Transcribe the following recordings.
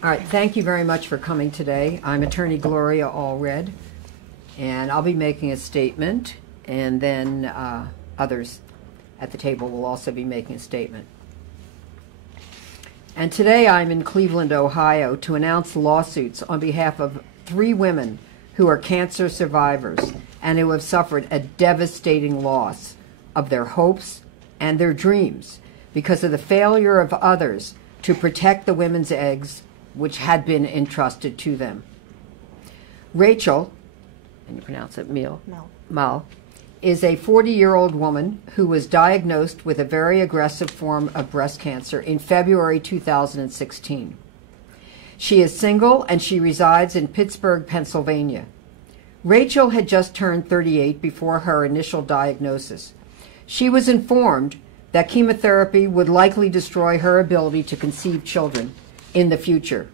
All right, thank you very much for coming today. I'm attorney Gloria Allred, and I'll be making a statement, and then others at the table will also be making a statement. And today I'm in Cleveland, Ohio, to announce lawsuits on behalf of 3 women who are cancer survivors and who have suffered a devastating loss of their hopes and their dreams because of the failure of others to protect the women's eggs which had been entrusted to them. Rachel, and you pronounce it Mal, is a 40-year-old woman who was diagnosed with a very aggressive form of breast cancer in February 2016. She is single and she resides in Pittsburgh, Pennsylvania. Rachel had just turned 38 before her initial diagnosis. She was informed that chemotherapy would likely destroy her ability to conceive children in the future.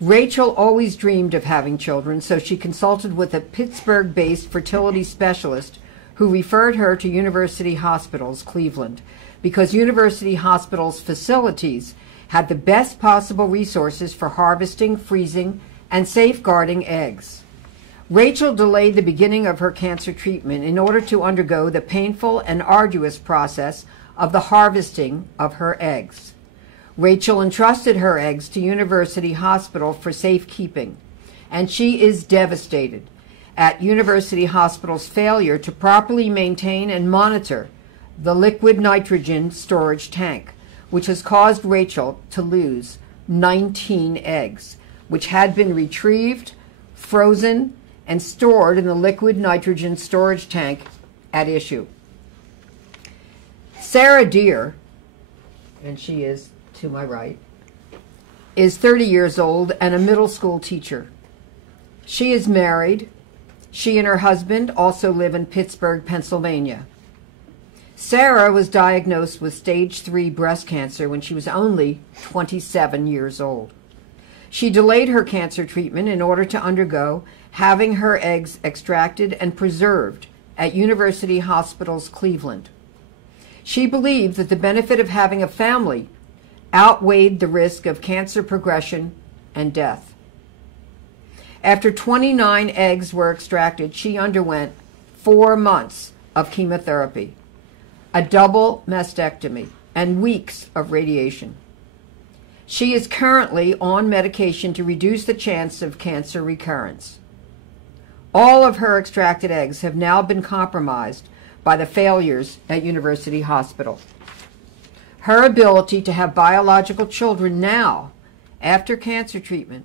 Rachel always dreamed of having children, so she consulted with a Pittsburgh-based fertility specialist who referred her to University Hospitals, Cleveland, because University Hospitals facilities had the best possible resources for harvesting, freezing, and safeguarding eggs. Rachel delayed the beginning of her cancer treatment in order to undergo the painful and arduous process of the harvesting of her eggs. Rachel entrusted her eggs to University Hospital for safekeeping, and she is devastated at University Hospital's failure to properly maintain and monitor the liquid nitrogen storage tank, which has caused Rachel to lose 19 eggs, which had been retrieved, frozen, and stored in the liquid nitrogen storage tank at issue. Sarah Deer, and she is to my right, is 30 years old and a middle school teacher. She is married. She and her husband also live in Pittsburgh, Pennsylvania. Sarah was diagnosed with stage 3 breast cancer when she was only 27 years old. She delayed her cancer treatment in order to undergo having her eggs extracted and preserved at University Hospitals, Cleveland. She believed that the benefit of having a family outweighed the risk of cancer progression and death. After 29 eggs were extracted, she underwent 4 months of chemotherapy, a double mastectomy, and weeks of radiation. She is currently on medication to reduce the chance of cancer recurrence. All of her extracted eggs have now been compromised by the failures at University Hospital. Her ability to have biological children now, after cancer treatment,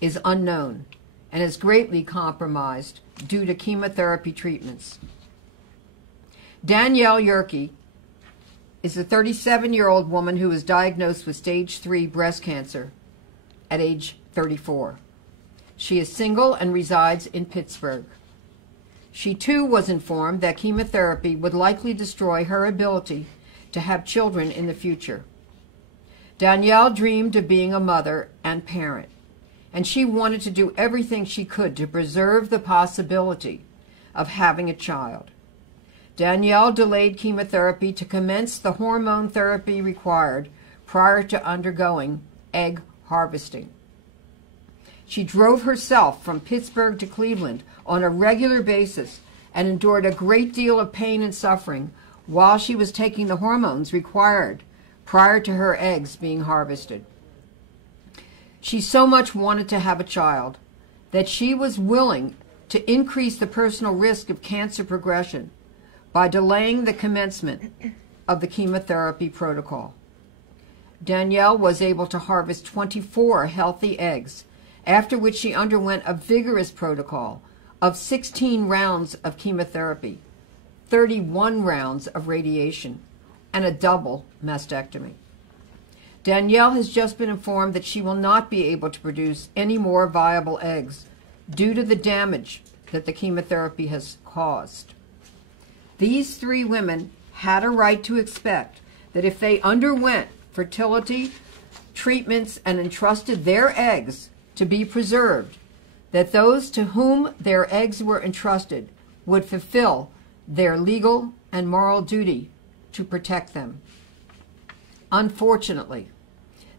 is unknown and is greatly compromised due to chemotherapy treatments. Danielle Yerke is a 37-year-old woman who was diagnosed with stage 3 breast cancer at age 34. She is single and resides in Pittsburgh. She too was informed that chemotherapy would likely destroy her ability to have children in the future. Danielle dreamed of being a mother and parent, and she wanted to do everything she could to preserve the possibility of having a child. Danielle delayed chemotherapy to commence the hormone therapy required prior to undergoing egg harvesting. She drove herself from Pittsburgh to Cleveland on a regular basis and endured a great deal of pain and suffering while she was taking the hormones required prior to her eggs being harvested. She so much wanted to have a child that she was willing to increase the personal risk of cancer progression by delaying the commencement of the chemotherapy protocol. Danielle was able to harvest 24 healthy eggs, after which she underwent a vigorous protocol of 16 rounds of chemotherapy, 31 rounds of radiation, and a double mastectomy. Danielle has just been informed that she will not be able to produce any more viable eggs due to the damage that the chemotherapy has caused. These 3 women had a right to expect that if they underwent fertility treatments and entrusted their eggs to be preserved, that those to whom their eggs were entrusted would fulfill their legal and moral duty to protect them. Unfortunately,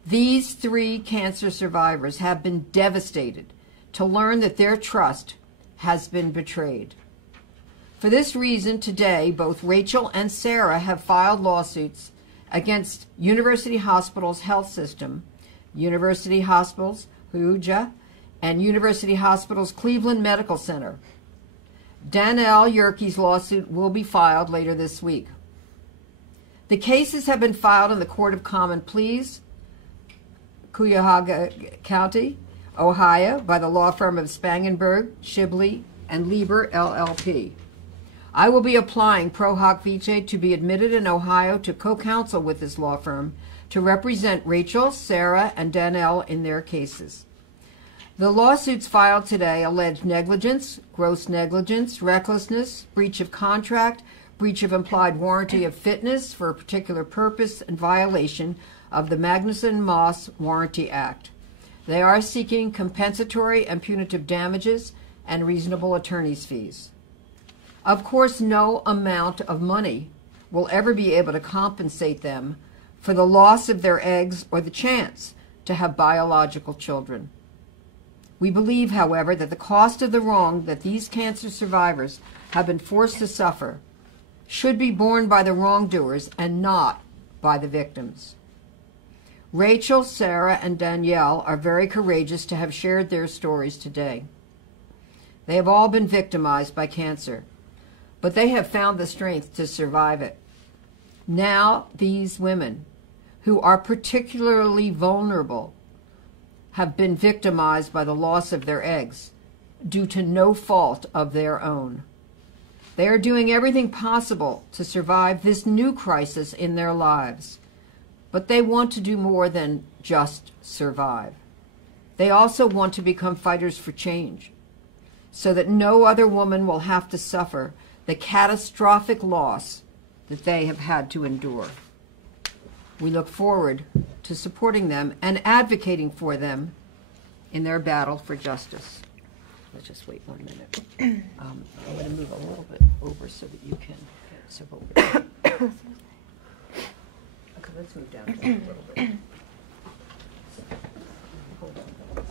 These 3 cancer survivors have been devastated to learn that their trust has been betrayed. For this reason, today, both Rachel and Sarah have filed lawsuits against University Hospitals Health System, University Hospitals Huja, and University Hospitals Cleveland Medical Center. Danielle Yerke's lawsuit will be filed later this week. The cases have been filed in the Court of Common Pleas, Cuyahoga County, Ohio, by the law firm of Spangenberg, Shibley, and Lieber, LLP. I will be applying pro hoc vice to be admitted in Ohio to co-counsel with this law firm to represent Rachel, Sarah, and Danielle in their cases. The lawsuits filed today allege negligence, gross negligence, recklessness, breach of contract, breach of implied warranty of fitness for a particular purpose, and violation of the Magnuson-Moss Warranty Act. They are seeking compensatory and punitive damages and reasonable attorney's fees. Of course, no amount of money will ever be able to compensate them for the loss of their eggs or the chance to have biological children. We believe, however, that the cost of the wrong that these cancer survivors have been forced to suffer should be borne by the wrongdoers and not by the victims. Rachel, Sarah, and Danielle are very courageous to have shared their stories today. They have all been victimized by cancer, but they have found the strength to survive it. Now, these women, who are particularly vulnerable, have been victimized by the loss of their eggs due to no fault of their own. They are doing everything possible to survive this new crisis in their lives, but they want to do more than just survive. They also want to become fighters for change, so that no other woman will have to suffer the catastrophic loss that they have had to endure. We look forward to supporting them and advocating for them in their battle for justice. Let's just wait 1 minute. I'm going to move a little bit over so that you can get so over there. Okay, let's move down just a little bit. Hold on.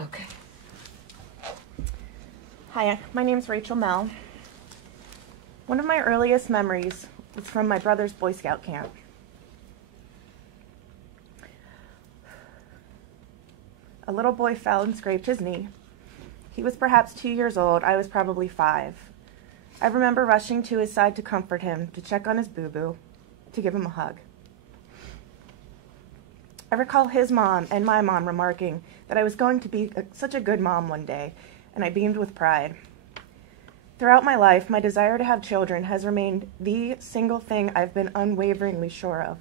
Okay. Hi, my name's Rachel Mell. One of my earliest memories was from my brother's Boy Scout camp. A little boy fell and scraped his knee. He was perhaps 2 years old. I was probably 5. I remember rushing to his side to comfort him, to check on his boo-boo, to give him a hug. I recall his mom and my mom remarking that I was going to be such a good mom one day, and I beamed with pride. Throughout my life, my desire to have children has remained the single thing I've been unwaveringly sure of.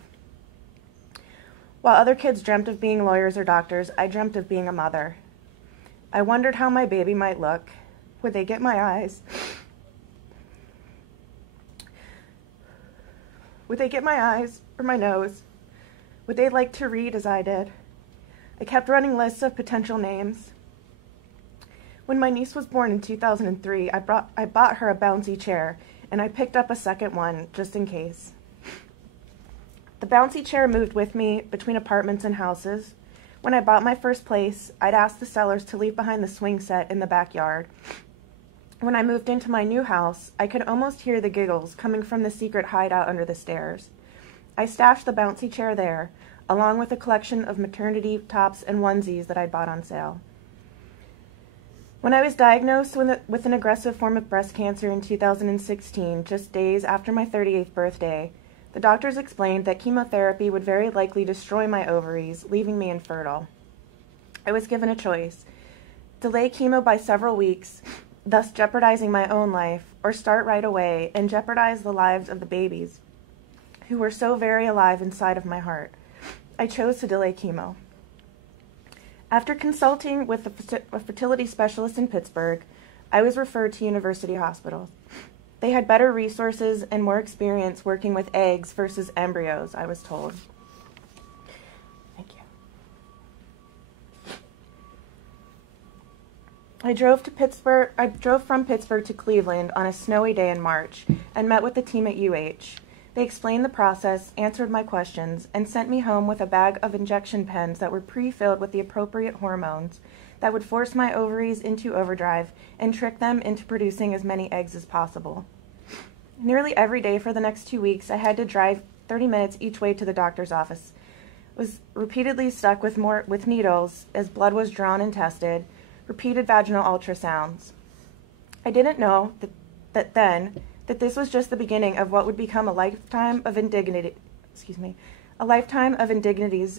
While other kids dreamt of being lawyers or doctors, I dreamt of being a mother. I wondered how my baby might look. Would they get my eyes? Would they get my eyes or my nose? Would they like to read as I did? I kept running lists of potential names. When my niece was born in 2003, I bought her a bouncy chair, and I picked up a second one just in case. The bouncy chair moved with me between apartments and houses. When I bought my first place, I'd asked the sellers to leave behind the swing set in the backyard. When I moved into my new house, I could almost hear the giggles coming from the secret hideout under the stairs. I stashed the bouncy chair there, along with a collection of maternity tops and onesies that I'd bought on sale. When I was diagnosed with an aggressive form of breast cancer in 2016, just days after my 38th birthday, the doctors explained that chemotherapy would very likely destroy my ovaries, leaving me infertile. I was given a choice: delay chemo by several weeks, thus jeopardizing my own life, or start right away and jeopardize the lives of the babies, who were so very alive inside of my heart. I chose to delay chemo. After consulting with a fertility specialist in Pittsburgh, I was referred to University Hospital. They had better resources and more experience working with eggs versus embryos, I was told. Thank you. I drove from Pittsburgh to Cleveland on a snowy day in March and met with the team at UH. They explained the process, answered my questions, and sent me home with a bag of injection pens that were pre-filled with the appropriate hormones that would force my ovaries into overdrive and trick them into producing as many eggs as possible. Nearly every day for the next 2 weeks, I had to drive 30 minutes each way to the doctor's office. I was repeatedly stuck with needles as blood was drawn and tested, repeated vaginal ultrasounds. I didn't know that this was just the beginning of what would become a lifetime of indignities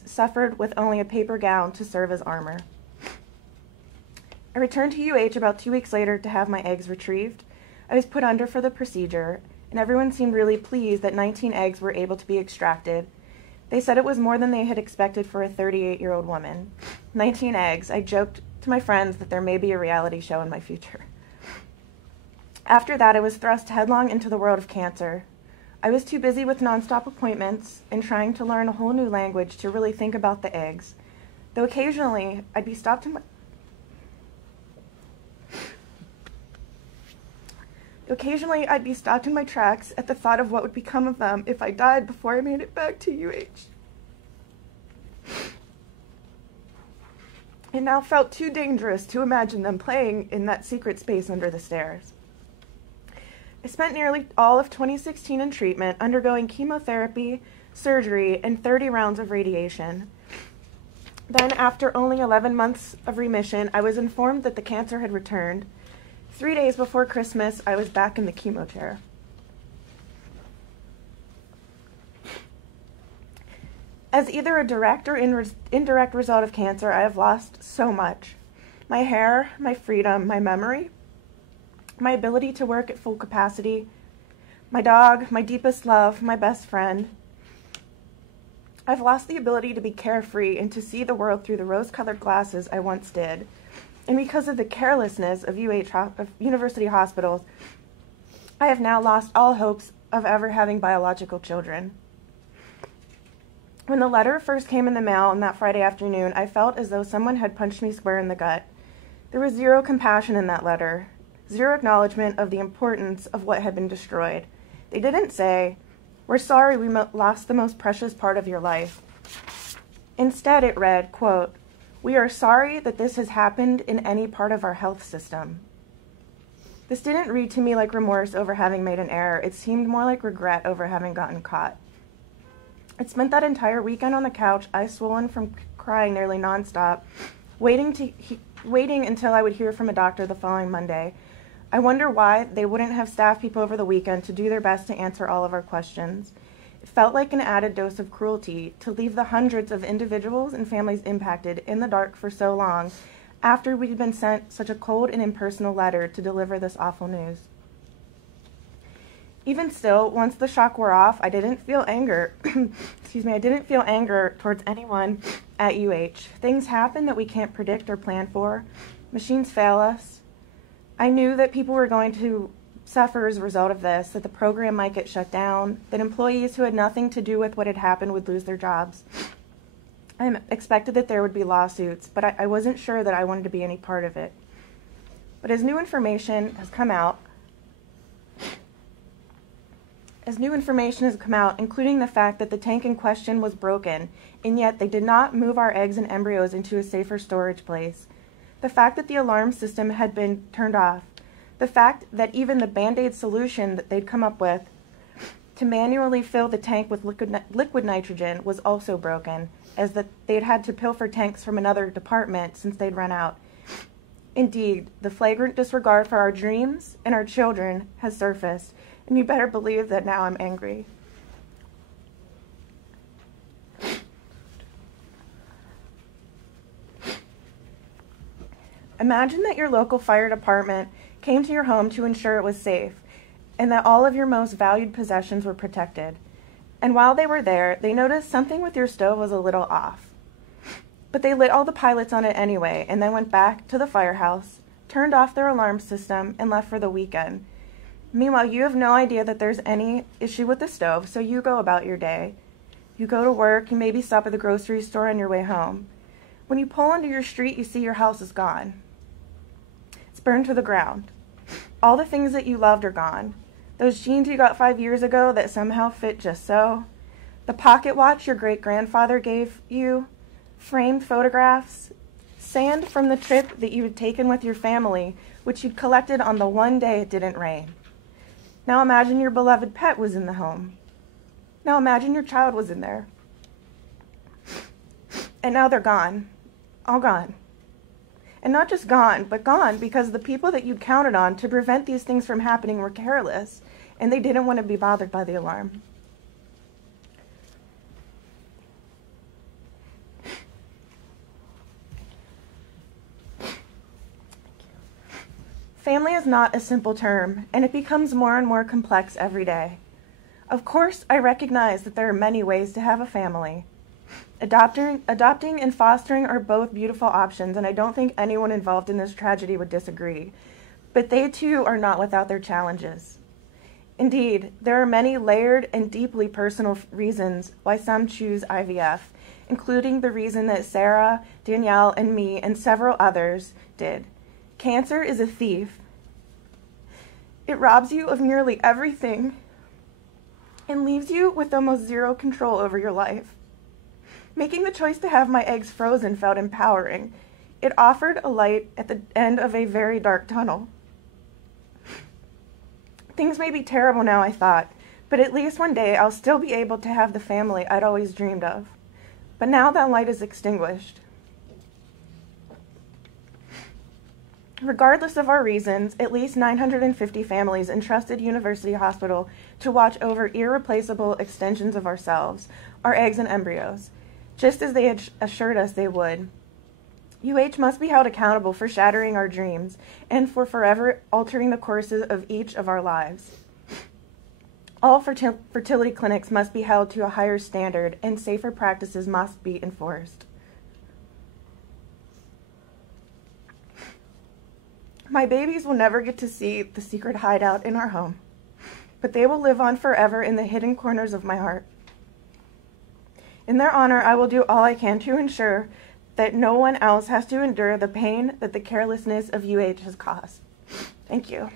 suffered with only a paper gown to serve as armor. I returned to UH about 2 weeks later to have my eggs retrieved. I was put under for the procedure, and everyone seemed really pleased that 19 eggs were able to be extracted. They said it was more than they had expected for a 38-year-old woman. 19 eggs. I joked to my friends that there may be a reality show in my future. After that, I was thrust headlong into the world of cancer. I was too busy with nonstop appointments and trying to learn a whole new language to really think about the eggs, though occasionally I'd be stopped in my tracks at the thought of what would become of them if I died before I made it back to UH. It now felt too dangerous to imagine them playing in that secret space under the stairs. I spent nearly all of 2016 in treatment, undergoing chemotherapy, surgery, and 30 rounds of radiation. Then, after only 11 months of remission, I was informed that the cancer had returned. 3 days before Christmas, I was back in the chemo chair. As either a direct or indirect result of cancer, I have lost so much. My hair, my freedom, my memory, my ability to work at full capacity, my dog, my deepest love, my best friend. I've lost the ability to be carefree and to see the world through the rose-colored glasses I once did. And because of the carelessness of university hospitals, I have now lost all hopes of ever having biological children. When the letter first came in the mail on that Friday afternoon, I felt as though someone had punched me square in the gut. There was zero compassion in that letter, zero acknowledgement of the importance of what had been destroyed. They didn't say, "We're sorry we lost the most precious part of your life." Instead, it read, quote, "We are sorry that this has happened in any part of our health system." This didn't read to me like remorse over having made an error. It seemed more like regret over having gotten caught. I spent that entire weekend on the couch, eyes swollen from crying nearly nonstop, waiting until I would hear from a doctor the following Monday. I wonder why they wouldn't have staff people over the weekend to do their best to answer all of our questions. It felt like an added dose of cruelty to leave the hundreds of individuals and families impacted in the dark for so long after we'd been sent such a cold and impersonal letter to deliver this awful news. Even still, once the shock wore off, I didn't feel anger. I didn't feel anger towards anyone at UH. Things happen that we can't predict or plan for. Machines fail us. I knew that people were going to suffer as a result of this, that the program might get shut down, that employees who had nothing to do with what had happened would lose their jobs. I expected that there would be lawsuits, but I wasn't sure that I wanted to be any part of it. But as new information has come out, including the fact that the tank in question was broken, and yet they did not move our eggs and embryos into a safer storage place, the fact that the alarm system had been turned off, the fact that even the Band-Aid solution that they'd come up with to manually fill the tank with liquid nitrogen was also broken, as that they'd had to pilfer tanks from another department since they'd run out. Indeed, the flagrant disregard for our dreams and our children has surfaced, and you better believe that now I'm angry. Imagine that your local fire department came to your home to ensure it was safe, and that all of your most valued possessions were protected. And while they were there, they noticed something with your stove was a little off. But they lit all the pilots on it anyway, and then went back to the firehouse, turned off their alarm system, and left for the weekend. Meanwhile, you have no idea that there's any issue with the stove, so you go about your day. You go to work, you maybe stop at the grocery store on your way home. When you pull onto your street, you see your house is gone. It's burned to the ground. All the things that you loved are gone. Those jeans you got 5 years ago that somehow fit just so. The pocket watch your great-grandfather gave you. Framed photographs. Sand from the trip that you had taken with your family, which you'd collected on the one day it didn't rain. Now imagine your beloved pet was in the home. Now imagine your child was in there. And now they're gone. All gone. And not just gone, but gone because the people that you'd counted on to prevent these things from happening were careless, and they didn't want to be bothered by the alarm. Family is not a simple term, and it becomes more and more complex every day. Of course, I recognize that there are many ways to have a family. Adopting and fostering are both beautiful options, and I don't think anyone involved in this tragedy would disagree. But they too are not without their challenges. Indeed, there are many layered and deeply personal reasons why some choose IVF, including the reason that Sarah, Danielle, and me, and several others did. Cancer is a thief. It robs you of nearly everything and leaves you with almost zero control over your life. Making the choice to have my eggs frozen felt empowering. It offered a light at the end of a very dark tunnel. Things may be terrible now, I thought, but at least one day I'll still be able to have the family I'd always dreamed of. But now that light is extinguished. Regardless of our reasons, at least 950 families entrusted University Hospital to watch over irreplaceable extensions of ourselves, our eggs and embryos, just as they had assured us they would. UH must be held accountable for shattering our dreams and for forever altering the courses of each of our lives. All fertility clinics must be held to a higher standard, and safer practices must be enforced. My babies will never get to see the secret hideout in our home, but they will live on forever in the hidden corners of my heart. In their honor, I will do all I can to ensure that no one else has to endure the pain that the carelessness of UH has caused. Thank you.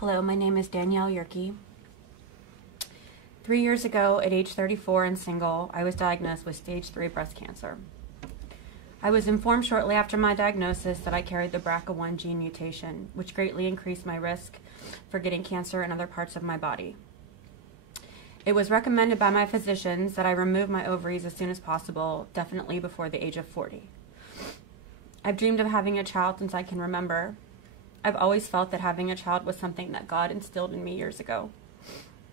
Hello, my name is Danielle Allred. 3 years ago, at age 34 and single, I was diagnosed with stage 3 breast cancer. I was informed shortly after my diagnosis that I carried the BRCA1 gene mutation, which greatly increased my risk for getting cancer in other parts of my body. It was recommended by my physicians that I remove my ovaries as soon as possible, definitely before the age of 40. I've dreamed of having a child since I can remember. I've always felt that having a child was something that God instilled in me years ago,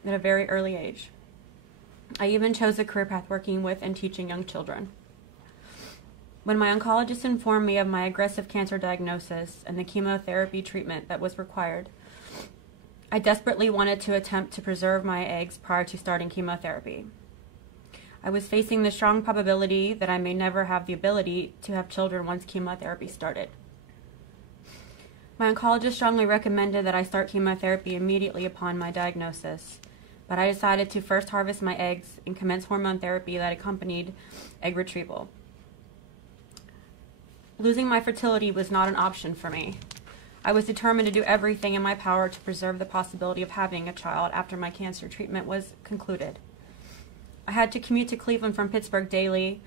at a very early age. I even chose a career path working with and teaching young children. When my oncologist informed me of my aggressive cancer diagnosis and the chemotherapy treatment that was required, I desperately wanted to attempt to preserve my eggs prior to starting chemotherapy. I was facing the strong probability that I may never have the ability to have children once chemotherapy started. My oncologist strongly recommended that I start chemotherapy immediately upon my diagnosis, but I decided to first harvest my eggs and commence hormone therapy that accompanied egg retrieval. Losing my fertility was not an option for me. I was determined to do everything in my power to preserve the possibility of having a child after my cancer treatment was concluded. I had to commute to Cleveland from Pittsburgh daily,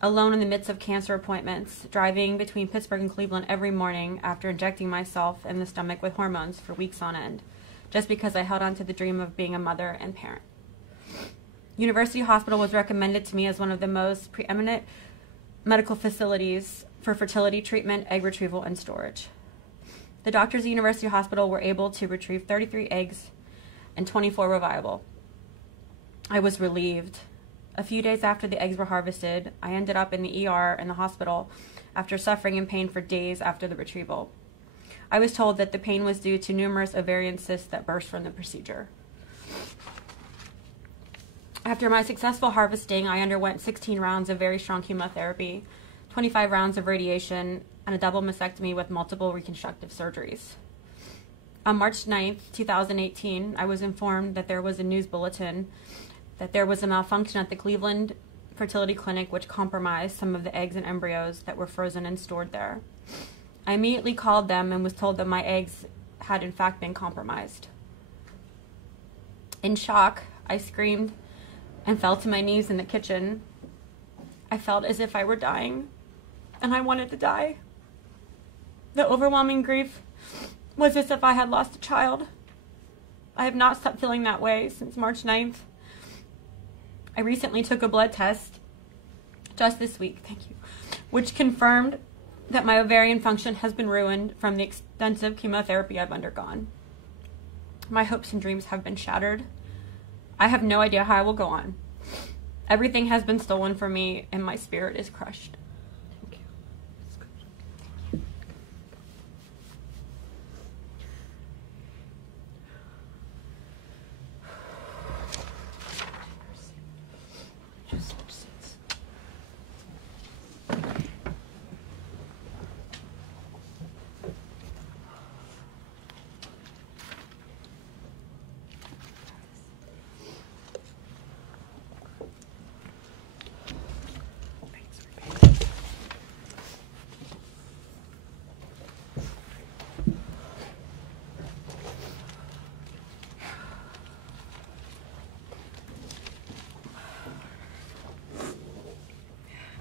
alone in the midst of cancer appointments, driving between Pittsburgh and Cleveland every morning after injecting myself in the stomach with hormones for weeks on end, just because I held on to the dream of being a mother and parent. University Hospital was recommended to me as one of the most preeminent medical facilities for fertility treatment, egg retrieval, and storage. The doctors at University Hospital were able to retrieve 33 eggs and 24 were viable. I was relieved. A few days after the eggs were harvested, I ended up in the ER in the hospital after suffering in pain for days after the retrieval. I was told that the pain was due to numerous ovarian cysts that burst from the procedure. After my successful harvesting, I underwent 16 rounds of very strong chemotherapy, 25 rounds of radiation, and a double mastectomy with multiple reconstructive surgeries. On March 9th, 2018, I was informed that there was a news bulletin that there was a malfunction at the Cleveland fertility clinic which compromised some of the eggs and embryos that were frozen and stored there. I immediately called them and was told that my eggs had in fact been compromised. In shock, I screamed and fell to my knees in the kitchen. I felt as if I were dying, and I wanted to die. The overwhelming grief was as if I had lost a child. I have not stopped feeling that way since March 9th. I recently took a blood test, just this week, thank you, which confirmed that my ovarian function has been ruined from the extensive chemotherapy I've undergone. My hopes and dreams have been shattered. I have no idea how I will go on. Everything has been stolen from me, and my spirit is crushed. Thank you.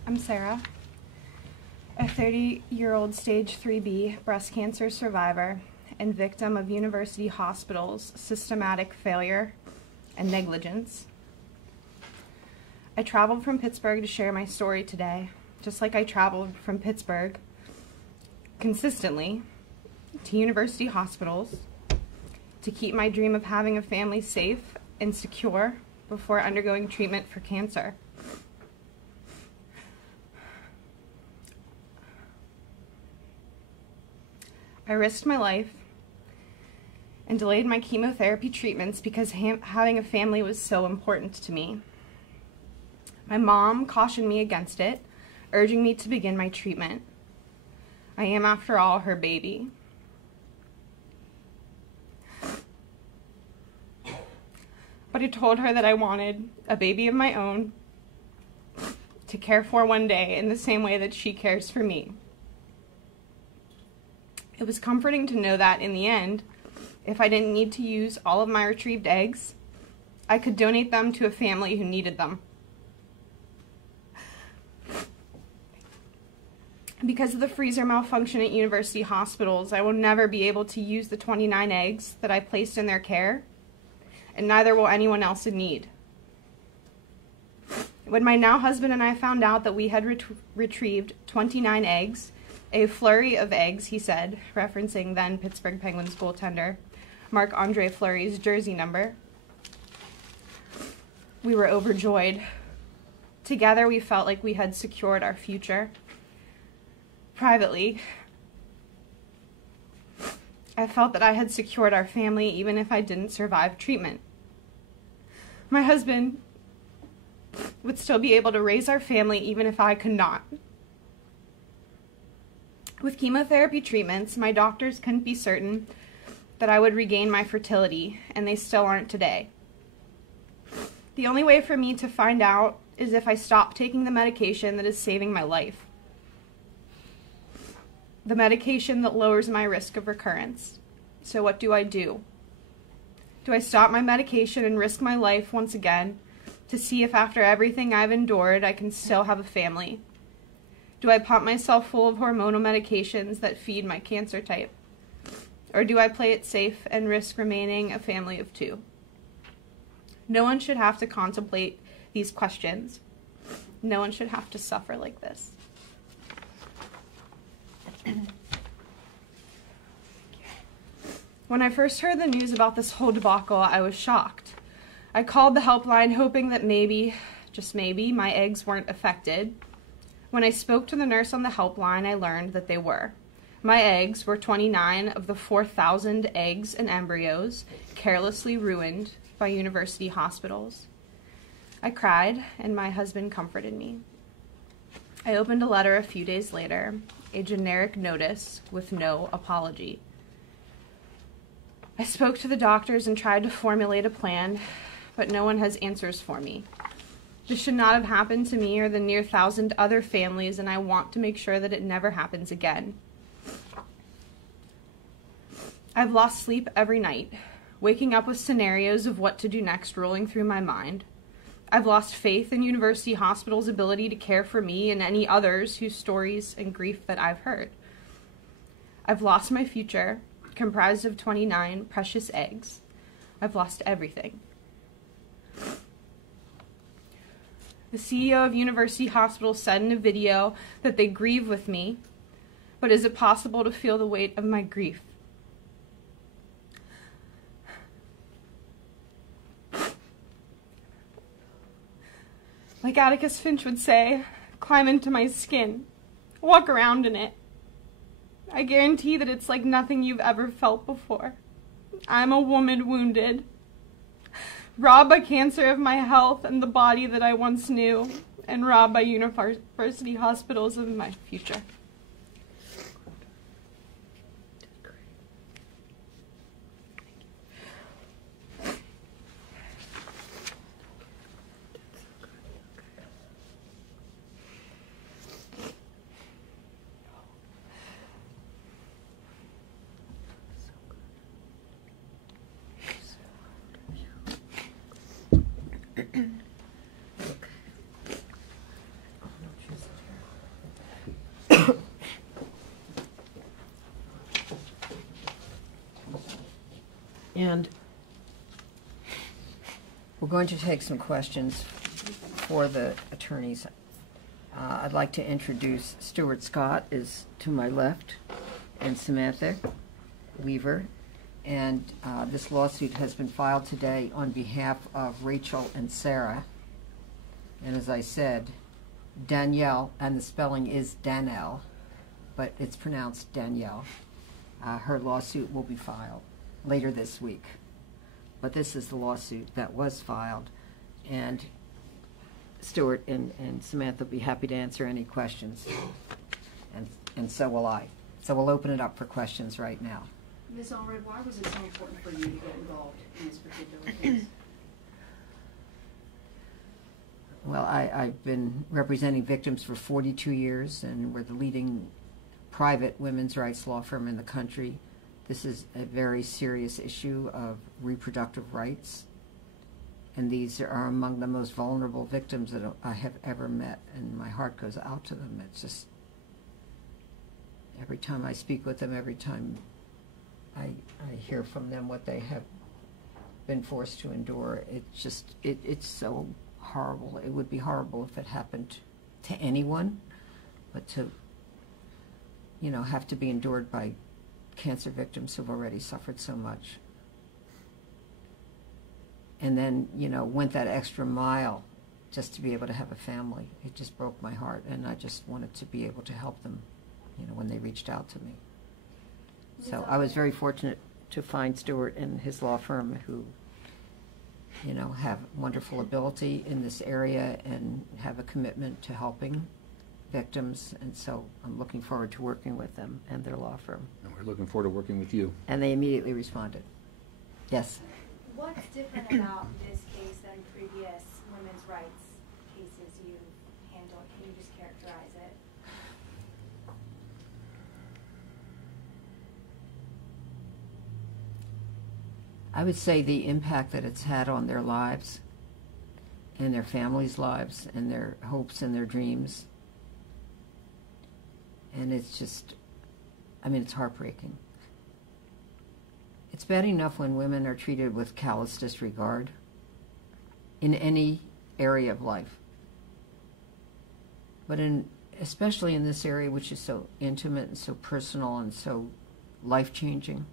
I'm Sarah, a 30-year-old stage 3B breast cancer survivor and victim of University Hospital's systematic failure and negligence. I traveled from Pittsburgh to share my story today, just like I traveled from Pittsburgh consistently to university hospitals to keep my dream of having a family safe and secure before undergoing treatment for cancer. I risked my life and delayed my chemotherapy treatments because having a family was so important to me. My mom cautioned me against it, urging me to begin my treatment. I am, after all, her baby. But I told her that I wanted a baby of my own to care for one day in the same way that she cares for me. It was comforting to know that, in the end, if I didn't need to use all of my retrieved eggs, I could donate them to a family who needed them. Because of the freezer malfunction at university hospitals, I will never be able to use the 29 eggs that I placed in their care, and neither will anyone else in need. When my now husband and I found out that we had retrieved 29 eggs, a flurry of eggs, he said, referencing then Pittsburgh Penguins goaltender Marc-Andre Fleury's jersey number, we were overjoyed. Together we felt like we had secured our future. Privately, I felt that I had secured our family even if I didn't survive treatment. My husband would still be able to raise our family even if I could not. With chemotherapy treatments, my doctors couldn't be certain that I would regain my fertility, and they still aren't today. The only way for me to find out is if I stop taking the medication that is saving my life. The medication that lowers my risk of recurrence. So what do? Do I stop my medication and risk my life once again to see if after everything I've endured I can still have a family? Do I pump myself full of hormonal medications that feed my cancer type? Or do I play it safe and risk remaining a family of 2? No one should have to contemplate these questions. No one should have to suffer like this. When I first heard the news about this whole debacle, I was shocked. I called the helpline hoping that maybe, just maybe, my eggs weren't affected. When I spoke to the nurse on the helpline, I learned that they were. My eggs were 29 of the 4,000 eggs and embryos carelessly ruined by university hospitals. I cried, and my husband comforted me. I opened a letter a few days later, a generic notice with no apology. I spoke to the doctors and tried to formulate a plan, but no one has answers for me. This should not have happened to me or the near 1,000 other families, and I want to make sure that it never happens again. I've lost sleep every night, waking up with scenarios of what to do next rolling through my mind. I've lost faith in university hospitals' ability to care for me and any others whose stories and grief that I've heard. I've lost my future, comprised of 29 precious eggs. I've lost everything. The CEO of University Hospital said in a video that they grieve with me, but is it possible to feel the weight of my grief? Like Atticus Finch would say, climb into my skin, walk around in it. I guarantee that it's like nothing you've ever felt before. I'm a woman wounded, robbed by cancer of my health and the body that I once knew, and robbed by university hospitals of my future. And we're going to take some questions for the attorneys. I'd like to introduce Stuart Scott is to my left, and Samantha Weaver. And this lawsuit has been filed today on behalf of Rachel and Sarah. And as I said, Danielle, and the spelling is Danelle, but it's pronounced Danielle. Her lawsuit will be filed later this week. But this is the lawsuit that was filed. And Stuart and Samantha will be happy to answer any questions. And so will I. So we'll open it up for questions right now. Ms. Allred, why was it so important for you to get involved in this particular case? Well, I've been representing victims for 42 years, and we're the leading private women's rights law firm in the country. This is a very serious issue of reproductive rights, and these are among the most vulnerable victims that I have ever met, and my heart goes out to them. It's just, every time I speak with them, every time I hear from them what they have been forced to endure, it's just, it's so horrible. It would be horrible if it happened to anyone, but to, you know, have to be endured by cancer victims who've already suffered so much. And then, you know, went that extra mile just to be able to have a family. It just broke my heart, and I just wanted to be able to help them, you know, when they reached out to me. So I was very fortunate to find Stuart and his law firm who, you know, have wonderful ability in this area and have a commitment to helping victims, and so I'm looking forward to working with them and their law firm. And we're looking forward to working with you. And they immediately responded. Yes? What's different about this case than previous women's rights cases you've handled? Can you just characterize it? I would say the impact that it's had on their lives and their families' lives and their hopes and their dreams. And it's just, I mean, it's heartbreaking. It's bad enough when women are treated with callous disregard in any area of life. But especially in this area, which is so intimate and so personal and so life-changing.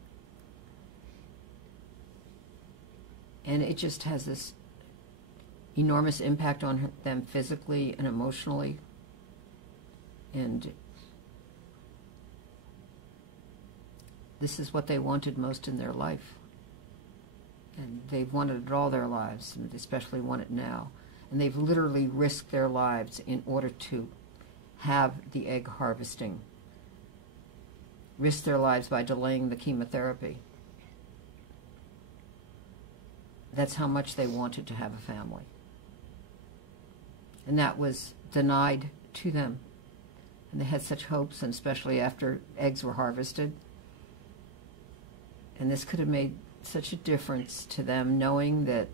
And it just has this enormous impact on them physically and emotionally. And this is what they wanted most in their life. And they've wanted it all their lives, and especially want it now. And they've literally risked their lives in order to have the egg harvesting. Risked their lives by delaying the chemotherapy. That's how much they wanted to have a family. And that was denied to them. And they had such hopes, and especially after eggs were harvested. And this could have made such a difference to them, knowing that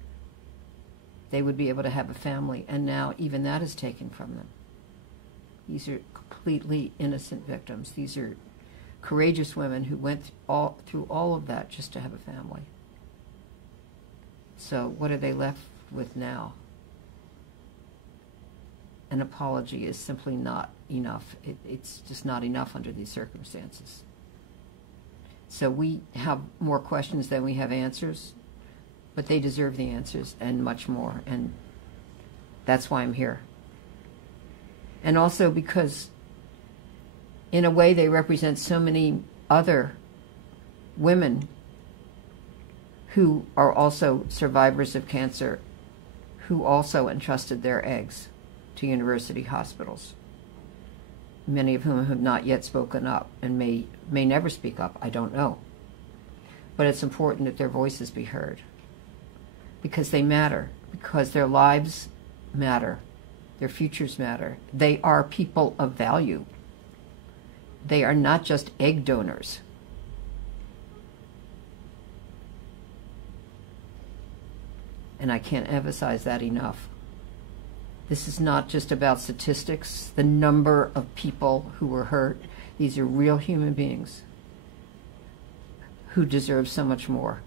they would be able to have a family. And now even that is taken from them. These are completely innocent victims. These are courageous women who went through all of that just to have a family. So what are they left with now? An apology is simply not enough. It's just not enough under these circumstances. So we have more questions than we have answers, but they deserve the answers and much more, and that's why I'm here. And also because, in a way, they represent so many other women who are also survivors of cancer, who also entrusted their eggs to university hospitals, many of whom have not yet spoken up and may never speak up, I don't know. But it's important that their voices be heard, because they matter, because their lives matter, their futures matter. They are people of value. They are not just egg donors. And I can't emphasize that enough. This is not just about statistics, the number of people who were hurt. These are real human beings who deserve so much more.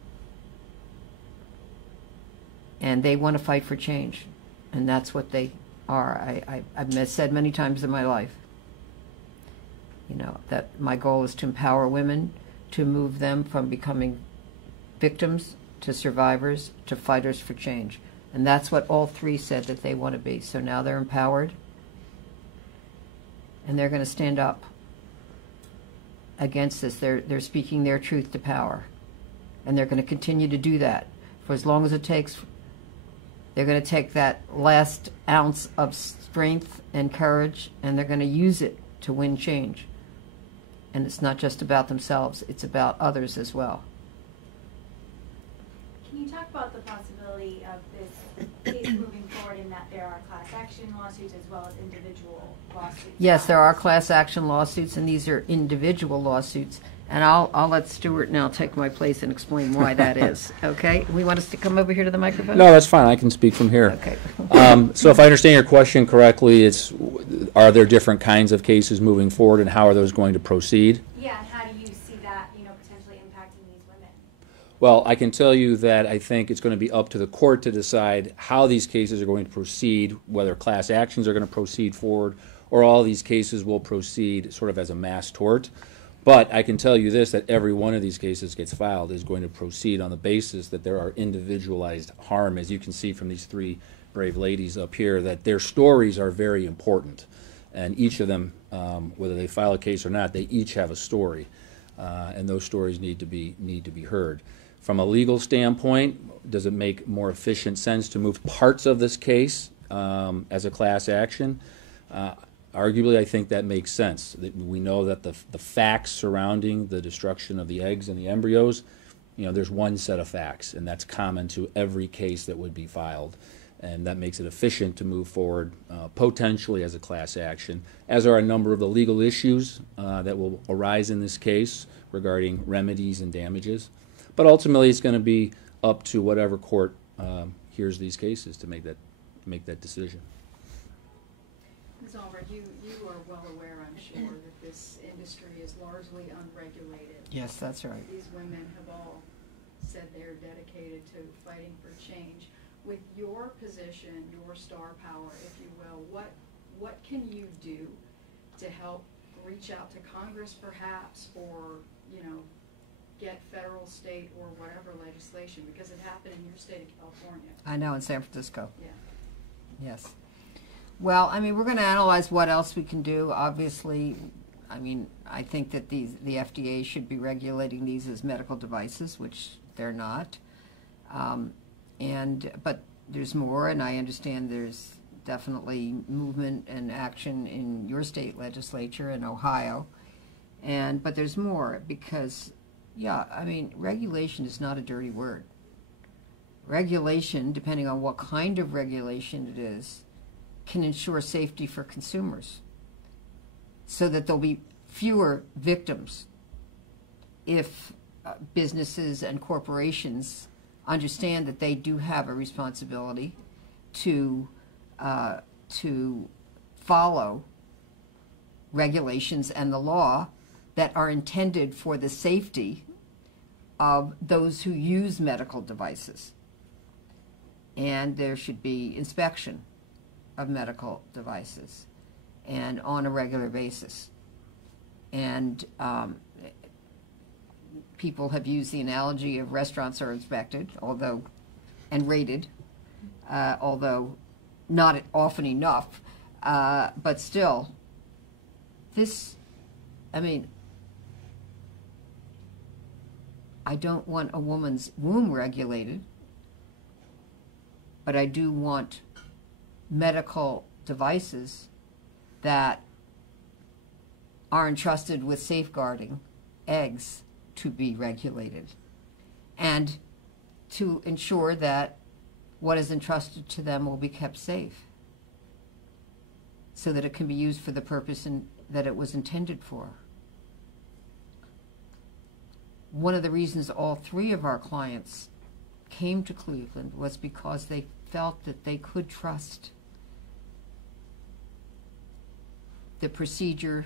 And they want to fight for change. And that's what they are. I've said many times in my life, you know, that my goal is to empower women, to move them from becoming victims to survivors, to fighters for change. And that's what all three said that they want to be. So now they're empowered, and they're going to stand up against this. They're speaking their truth to power, and they're going to continue to do that for as long as it takes. They're going to take that last ounce of strength and courage, and they're going to use it to win change. And it's not just about themselves, it's about others as well. Can you talk about the possibility of this case moving forward in that there are class action lawsuits as well as individual lawsuits? Yes, there are class action lawsuits, and these are individual lawsuits. And I'll let Stuart now take my place and explain why that is. Okay? We want us to come over here to the microphone? No, that's fine. I can speak from here. Okay. So if I understand your question correctly, it's are there different kinds of cases moving forward, and how are those going to proceed? Yeah, and how do you see that, potentially impacting these women? Well, I can tell you that I think it's going to be up to the court to decide how these cases are going to proceed, whether class actions are going to proceed forward, or all these cases will proceed sort of as a mass tort. But I can tell you this, that every one of these cases gets filed is going to proceed on the basis that there are individualized harm, as you can see from these three brave ladies up here, that their stories are very important. And each of them, whether they file a case or not, they each have a story. And those stories need to be heard. From a legal standpoint, does it make more efficient sense to move parts of this case as a class action? arguably, I think that makes sense. We know that the facts surrounding the destruction of the eggs and the embryos, there's one set of facts, and that's common to every case that would be filed. And that makes it efficient to move forward potentially as a class action, as are a number of the legal issues that will arise in this case regarding remedies and damages. But ultimately, it's going to be up to whatever court hears these cases to make that decision. Ms. Allred, you are well aware, I'm sure, that this industry is largely unregulated. Yes, that's right. These women have all said they're dedicated to fighting for change. With your position, your star power, if you will, what can you do to help reach out to Congress, perhaps, or get federal, state, or whatever legislation? Because it happened in your state of California. I know, in San Francisco. Yeah. Yes. Well, I mean, we're going to analyze what else we can do. Obviously, I mean, I think that the FDA should be regulating these as medical devices, which they're not. But there's more, and I understand there's definitely movement and action in your state legislature in Ohio. But there's more because, yeah, I mean, regulation is not a dirty word. Regulation, depending on what kind of regulation it is, can ensure safety for consumers so that there'll be fewer victims if businesses and corporations understand that they do have a responsibility to follow regulations and the law that are intended for the safety of those who use medical devices. And there should be inspection of medical devices and on a regular basis. And people have used the analogy of restaurants are inspected, and rated, although not often enough. But still, I mean, I don't want a woman's womb regulated, but I do want medical devices that are entrusted with safeguarding eggs to be regulated, and to ensure that what is entrusted to them will be kept safe so that it can be used for the purpose that it was intended for. One of the reasons all three of our clients came to Cleveland was because they felt that they could trust the procedure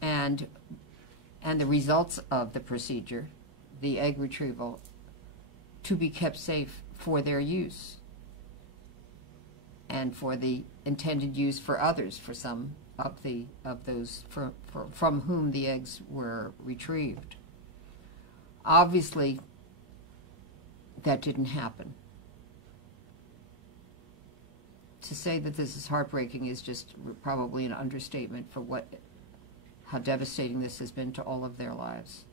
and the results of the procedure, the egg retrieval, to be kept safe for their use and for the intended use for others, for some of those from whom the eggs were retrieved. Obviously, that didn't happen. To say that this is heartbreaking is just probably an understatement for how devastating this has been to all of their lives.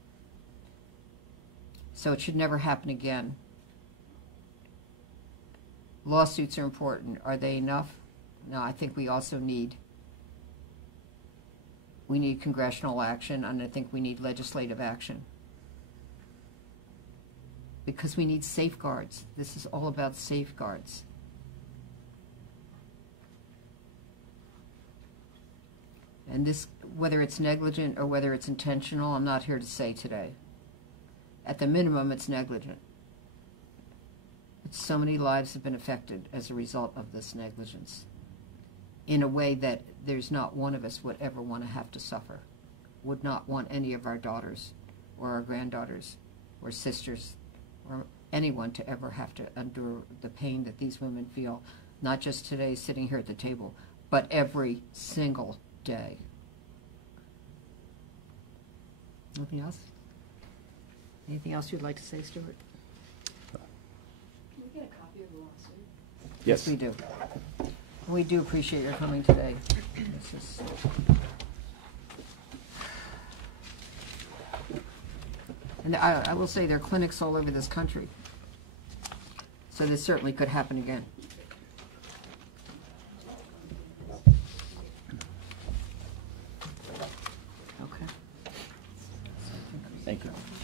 So it should never happen again. Lawsuits are important. Are they enough? No, I think we also need congressional action, and I think we need legislative action. Because we need safeguards. This is all about safeguards. And this, whether it's negligent or whether it's intentional, I'm not here to say today. At the minimum, it's negligent. But so many lives have been affected as a result of this negligence in a way that there's not one of us would ever want to have to suffer, would not want any of our daughters or our granddaughters or sisters or anyone to ever have to endure the pain that these women feel, not just today sitting here at the table, but every single day. Anything else? Anything else you'd like to say, Stuart? Can we get a copy of the lawsuit? Yes, we do. We do appreciate your coming today. And I will say there are clinics all over this country. So this certainly could happen again. Thank you.